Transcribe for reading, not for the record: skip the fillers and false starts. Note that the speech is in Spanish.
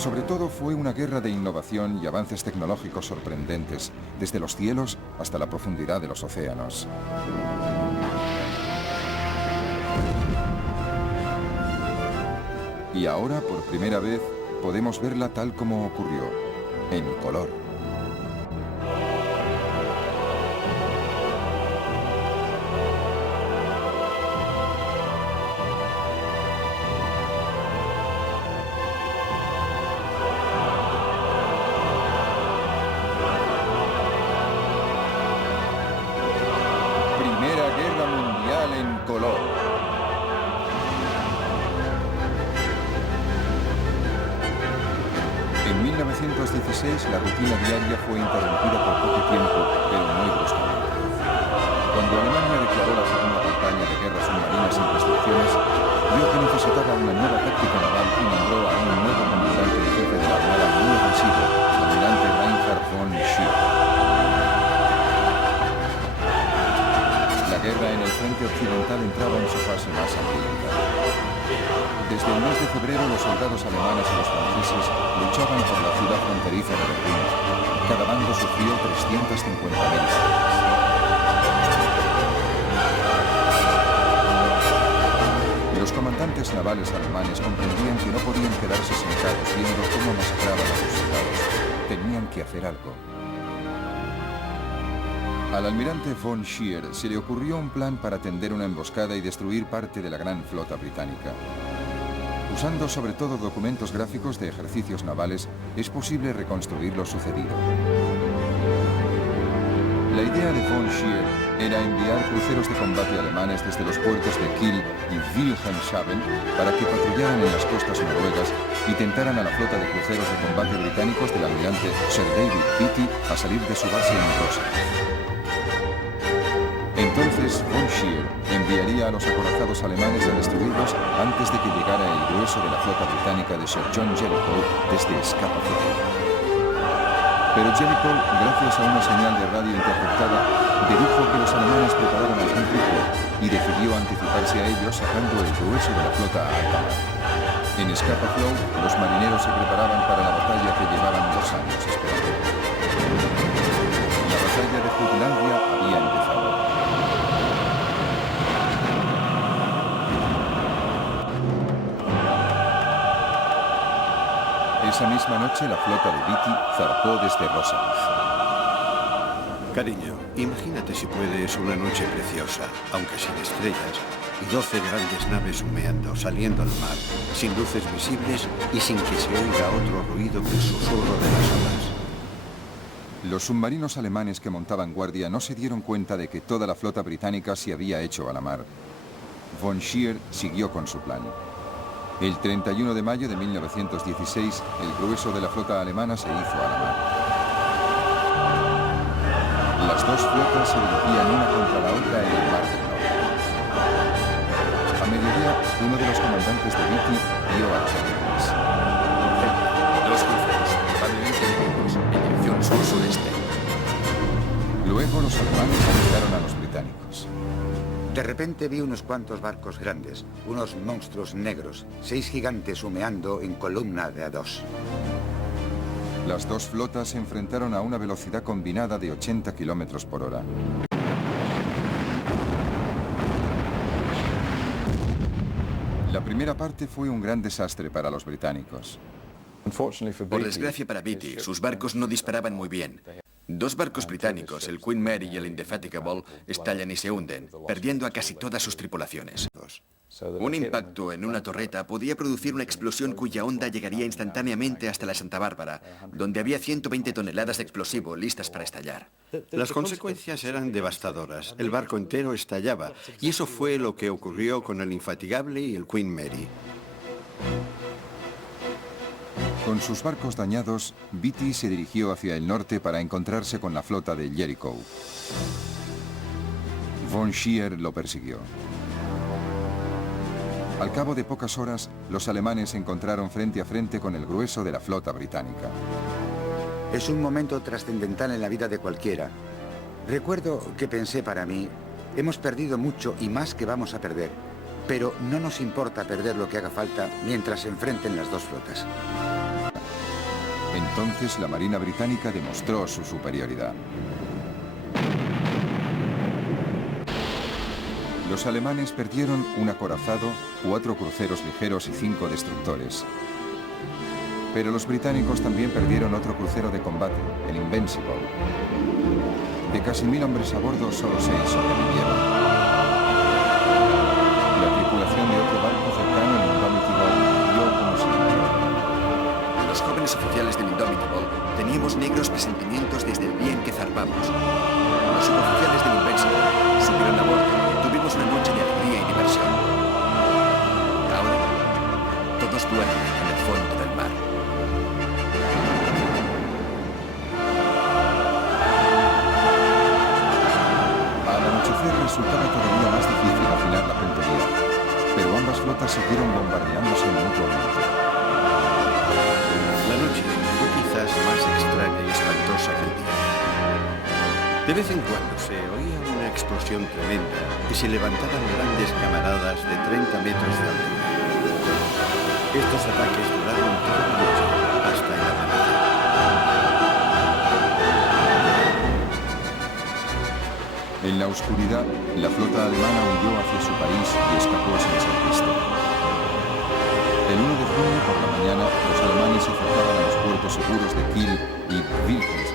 Sobre todo fue una guerra de innovación y avances tecnológicos sorprendentes, desde los cielos hasta la profundidad de los océanos. Y ahora, por primera vez, podemos verla tal como ocurrió, en color. Primera Guerra Mundial en color. En 1916 la rutina diaria fue interrumpida por poco tiempo, pero muy bruscamente. Cuando Alemania declaró la segunda campaña de guerras submarinas sin restricciones, vio que necesitaba una nueva táctica naval y nombró a un nuevo comandante en jefe de la Armada muy agresivo, el almirante Reinhard von Scheer. La guerra en el frente occidental entraba en su fase más sangrienta. Desde el mes de febrero los soldados alemanes y los franceses luchaban por la ciudad fronteriza de Berlín. Cada bando sufrió 350.000 bajas. Los comandantes navales alemanes comprendían que no podían quedarse sentados viendo cómo masacraban a sus soldados. Tenían que hacer algo. Al almirante von Scheer se le ocurrió un plan para tender una emboscada y destruir parte de la gran flota británica. Usando sobre todo documentos gráficos de ejercicios navales, es posible reconstruir lo sucedido. La idea de von Scheer era enviar cruceros de combate alemanes desde los puertos de Kiel y Wilhelmshaven para que patrullaran en las costas noruegas y tentaran a la flota de cruceros de combate británicos del almirante Sir David Beatty a salir de su base en Rosyth. Entonces, von Scheer enviaría a los acorazados alemanes a destruirlos antes de que llegara el grueso de la flota británica de Sir John Jellicoe desde Scapa Flow. Pero Jellicoe, gracias a una señal de radio interceptada, dedujo que los alemanes preparaban algún grupo y decidió anticiparse a ellos sacando el grueso de la flota a alta mar. En Scapa Flow, los marineros se preparaban para la batalla que llevaban 2 años esperando. La batalla de Jutlandia había empezado. Esa misma noche la flota de Beatty zarpó desde Rosyth. Cariño, imagínate si puedes una noche preciosa, aunque sin estrellas, y 12 grandes naves humeando, saliendo al mar, sin luces visibles y sin que se oiga otro ruido que el susurro de las olas. Los submarinos alemanes que montaban guardia no se dieron cuenta de que toda la flota británica se había hecho a la mar. Von Scheer siguió con su plan. El 31 de mayo de 1916, el grueso de la flota alemana se hizo a la mar. Las dos flotas se dirigían una contra la otra en el Mar del Norte. A mediodía, uno de los comandantes de Beatty vio a los alemanes. Dos cruceros, probablemente enemigos, en dirección sur-sureste. Luego los alemanes atacaron a los británicos. De repente vi unos cuantos barcos grandes, unos monstruos negros, 6 gigantes humeando en columna de A2. Las dos flotas se enfrentaron a una velocidad combinada de 80 kilómetros por hora. La primera parte fue un gran desastre para los británicos. Por desgracia para Beatty, sus barcos no disparaban muy bien. 2 barcos británicos, el Queen Mary y el Indefatigable, estallan y se hunden, perdiendo a casi todas sus tripulaciones. Un impacto en una torreta podía producir una explosión cuya onda llegaría instantáneamente hasta la Santa Bárbara, donde había 120 toneladas de explosivo listas para estallar. Las consecuencias eran devastadoras. El barco entero estallaba, y eso fue lo que ocurrió con el Indefatigable y el Queen Mary. Con sus barcos dañados, Beatty se dirigió hacia el norte para encontrarse con la flota de Jellicoe. Von Scheer lo persiguió. Al cabo de pocas horas, los alemanes se encontraron frente a frente con el grueso de la flota británica. Es un momento trascendental en la vida de cualquiera. Recuerdo que pensé para mí, hemos perdido mucho y más que vamos a perder, pero no nos importa perder lo que haga falta mientras se enfrenten las dos flotas. Entonces la Marina británica demostró su superioridad. Los alemanes perdieron un acorazado, 4 cruceros ligeros y 5 destructores. Pero los británicos también perdieron otro crucero de combate, el Invincible. De casi 1000 hombres a bordo, solo 6 sobrevivieron. La tripulación de otro barco cercano, el Indomitable, vio como se hundió. Los jóvenes oficiales del Indomitable teníamos negros presentimientos desde el día en que zarpamos. Los suboficiales del Invincible subieron a bordo y tuvimos una noche de alegría y diversión. Ahora, todos duermen en el fondo del mar. Al anochecer resultaba todavía más difícil afinar la puntería, pero ambas flotas siguieron bombardeándose mutuamente. La noche fue quizás más extraña y espantosa que el día. De vez en cuando se oía una explosión tremenda y se levantaban grandes llamaradas de 30 metros de altura. Estos ataques duraron toda la noche hasta el amanecer. En la oscuridad, la flota alemana huyó hacia su país y escapó sin ser vista. El 1 de junio por la mañana, los alemanes se acercaban a los puertos seguros de Kiel y Wilhelmshaven.